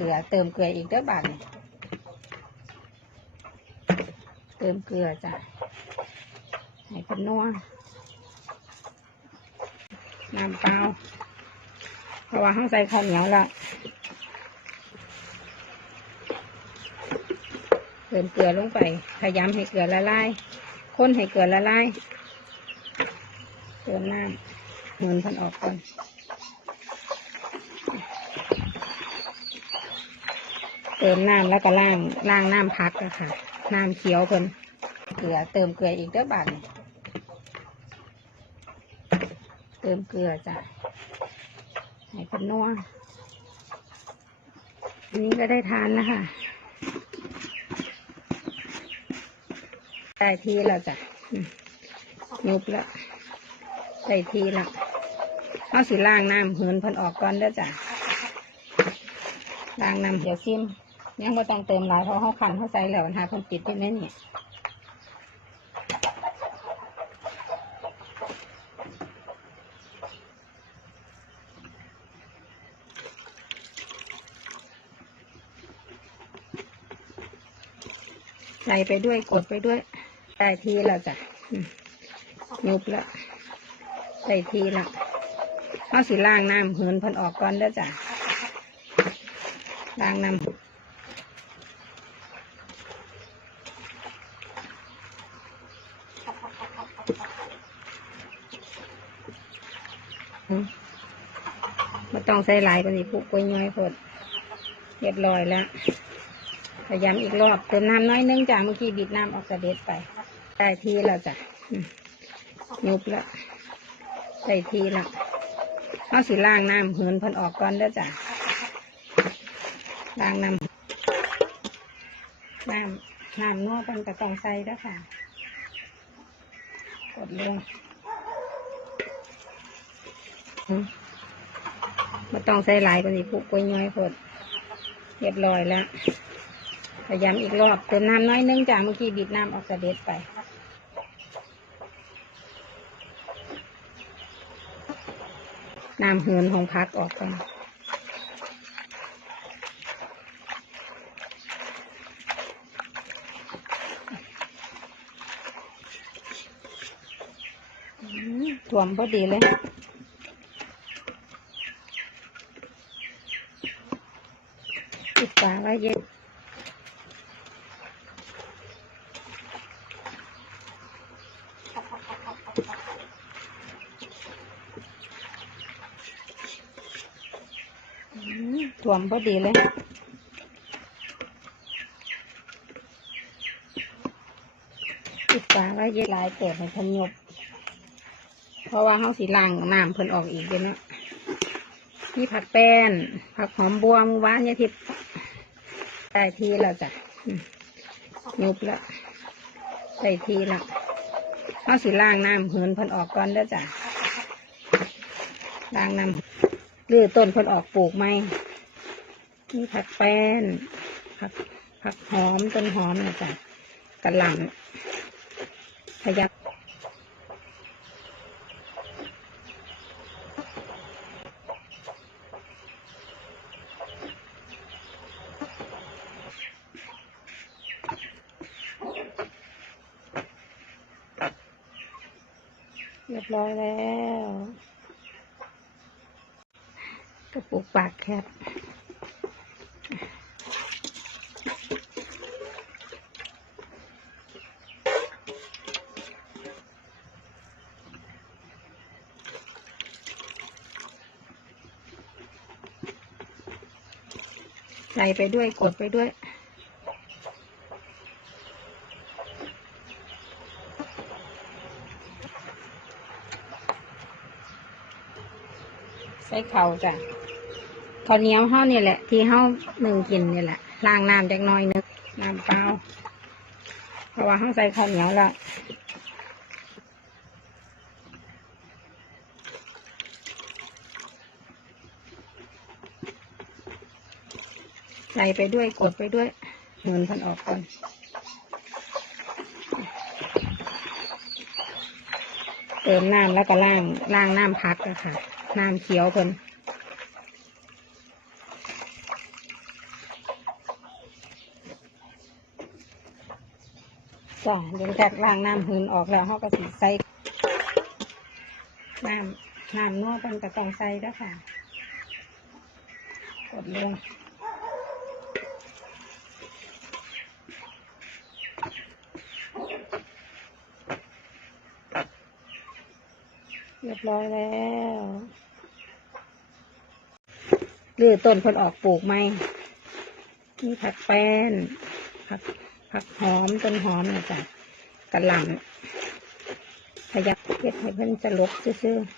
เกลือ เติมเกลืออีกเด้อบาทนี่เติมเกลือจ้ะให้เป็นนัวน้ำเปล่าเพราะว่าห้องใส่ข้าวเหนียวและเติมเกลือลงไปพยายามให้เกลือละลายคนให้เกลือละลายเติมน้ำเหมือนพันออกก่อน เติมน้ำแล้วก็ล่างล่างน้ำพักอะค่ะ น้ำเขียวเพิ่นเกลือเติมเกลืออีกเด้อบาทนี่เติมเกลือจ้ะให้เป็นนัวอันนี้ก็ได้ทานนะคะได้ทีแล้วจ้ะยุบแล้วได้ทีแล้วเอาสิล่างน้ำเหินเพิ่นออกก่อนเด้อจ้ะล้างน้ำเดี๋ยวซิม ยังไม่ต้องเติมหลายเพราะเขาขันเขาใส่แล้วหาคนปิดไว้แน่นี่ใส่ไปด้วยกดไปด้วยได้ทีแล้วจ้ะยุบแล้วได้ทีล้วเขาสิล้างน้ำเหินพันออกก่อนเด้อจ้ะล้างน้ำ มไม่ต้องใส่หลายกว่านี้ปุ๊กกล้วยน้อยพดเรียบร้อยแล้วพยายามอีกรอบเติมน้ำน้อยนึงจ้ะเมื่อกี้บีบน้ำออกกระเด็ดไปได้ทีแล้วจ้ะยุบแล้วได้ทีแล้วเอาสิล้างน้ำเหินพันออกก่อนเด้อจ้ะล้างน้ำน้ำน้ำนวดเป็นกระตองใส่ด้วค่ะ กดลง มไม่ต้องใส่หลายกว่านี้ปุ๊กกล้วยน้อยพดเรียบร้อยแล้วพยายามอีกรอบเติมน้ำน้อยนึงจ้ะเมื่อกี้บีบน้ำออกกระเด็ดไปน้ำเหือนของพักออกก่อนถ่วมพอดีเลย ปิดฝาไว้เย็นอืมถ่วมพอดีเลยปิดฝาไว้เย็นหลายเกิดให้พนยบ เพราะว่าเขาสีล่างน้ำเพิ่นออกอีกเดี๋ยวนี้มีผักแป้น ผักหอมบัวมือวานเนี่ยทิพย์ ได้ทีแล้วจ้ะยุบแล้วได้ทีแล้วเขาสีล่างน้ำเหินพิ่นออกก่อนเด้จ้ะล้างน้ำลือต้นพิ่นออกปลูกไหมมีผักแป้นผักผักหอมต้นหอมนะจ้ะกระหล่ำพยัก เรียบร้อยแล้ว กระปุกปากแคบใส่ไปด้วยกดไปด้วย ส่เขาจ้ะข้าวเหนียวเฮานี่แหละ ที่เฮาหนึ่งกินนี่แหละล้างน้ำจักน้อยนึงน้ำเปล่าเพราะว่าเฮาใส่ข้าวเหนียวและใส่ไปด้วยกดไปด้วยเหมือนพันออกก่อนเติมน้ำแล้วก็ล่างล่างน้ำพักอะค่ะ น้ำเขียวเพิ่นจ้ะหลังจากล้างน้ำหืนออกแล้วเขาก็สีใส่น้ำน้ำนัวเพิ่นก็ต้องใส่แล้วค่ะ กดลง เรียบร้อยแล้วหรือต้นคนออกปลูกไหมมีผักแป้น ผักผักหอมต้นหอมนะจ๊ะกระหล่ำขยับเก็บให้เพิ่นจะลบซื่อๆ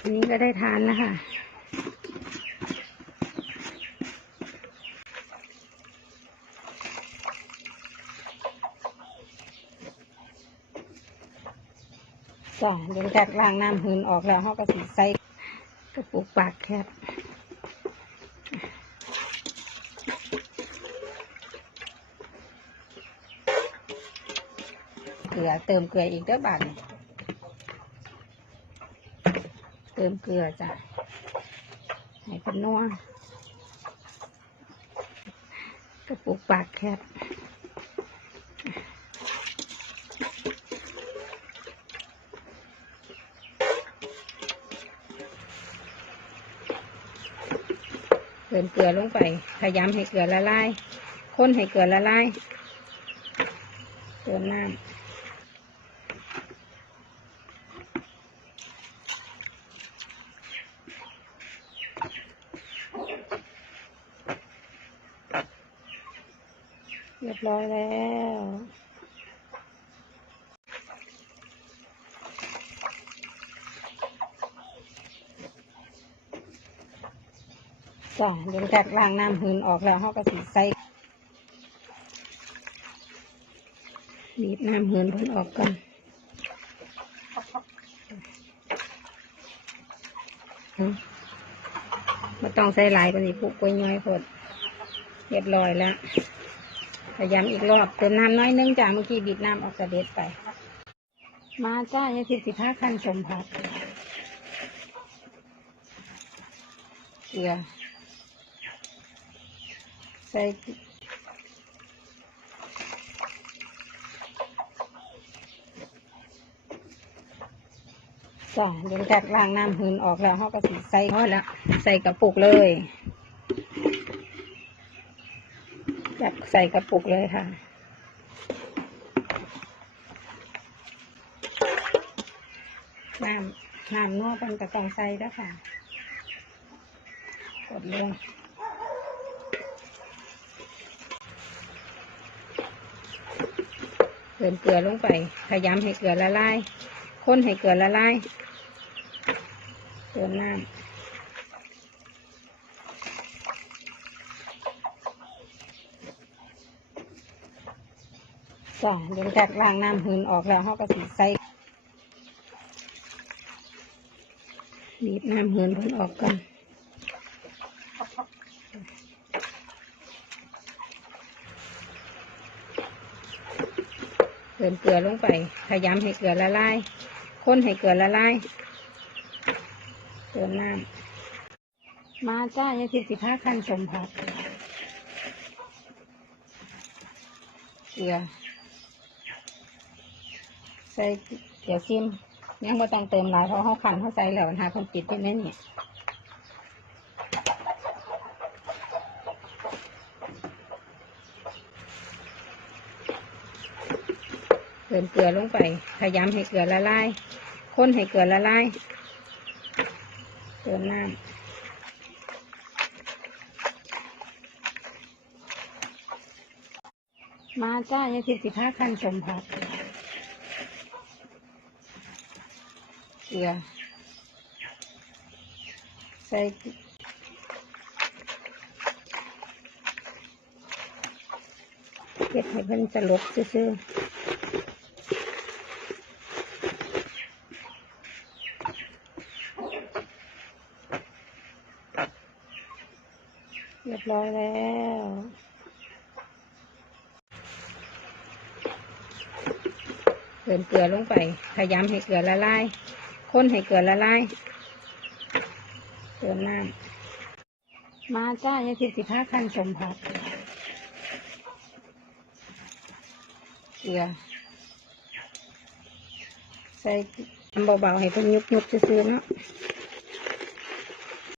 อันนี้ก็ได้ทานแล้วค่ะ จ้ะเดี๋ยวจากล้างน้ำหืนออกแล้วเขาก็สิใส่กระปุกปากแคบเกลือเติมเกลืออีกเด้อบาทนี่เติมเกลือจ้ะให้เป็นนัวกระปุกปากแคบ เติมเกลือลงไป พยายามให้เกลือละลาย คนให้เกลือละลาย เติมน้ำเรียบร้อยแล้ว จ้ะเดี๋ยวจากล้างน้ำหืนออกแล้วเขาก็สิใส่บีบน้ำหืนเพิ่นออกกันไม่ต้องใส่หลายกว่านี้ปุกกล้วยน้อยพดเรียบร้อยแล้วพยายามอีกรอบเติมน้ำน้อยนึงจ้ะเมื่อกี้บีบน้ำออกกระเด็ดไป มาจ้ายายทิพย์สิบห้าขั้นชมผักเกลือ ใส่จ้ะเดี๋ยวจากล้างน้ำหืนออกแล้วเขาก็สิใส่ทอดแล้ว ใส่กระปุกเลยจับใส่กระปุกเลยค่ะน้ำน้ำนัวเป็นกระตองใส่แล้วค่ะ กดลงเติ มเกลือลงไป พยายามให้เกลือละลายคนให้เกลือละลายเติมน้ำจ้ะเดี๋ยวจากล้างน้ำหืนออกแล้วเขาก็สิใส่บีบน้ำหืนเพิ่นออกกัน ติมเกลือลงไป พยายามให้เกลือละลายคนให้เกลือละลาย เติมน้ำ มาจ้ายายทิพย์สิบห้าขั้นชมผัก เกลือ ใส่เดี๋ยวซิมยังไม่ต้องเติมหลายเพราะเขาขันเขาใส่แล้วนะคะคนปิดตรงนี้นี่ ติมเกลือลงไป พยายามให้เกลือละลาย คนให้เกลือละลาย เติมน้ำมาจ้ายายทิพย์สิบห้าขั้นชมผักเกลือ ใส่เก็บให้เพิ่นจะลบซื่อๆ ร้อยแล้ว เติมเกลือลงไป พยายามให้เกลือละลาย คนให้เกลือละลาย เติมน้ำมาจ้ายายทิพย์สิบห้าขั้นชมผักเกลือ ใส่น้ำเบาๆให้เพิ่นยุบๆซื่อๆเนาะ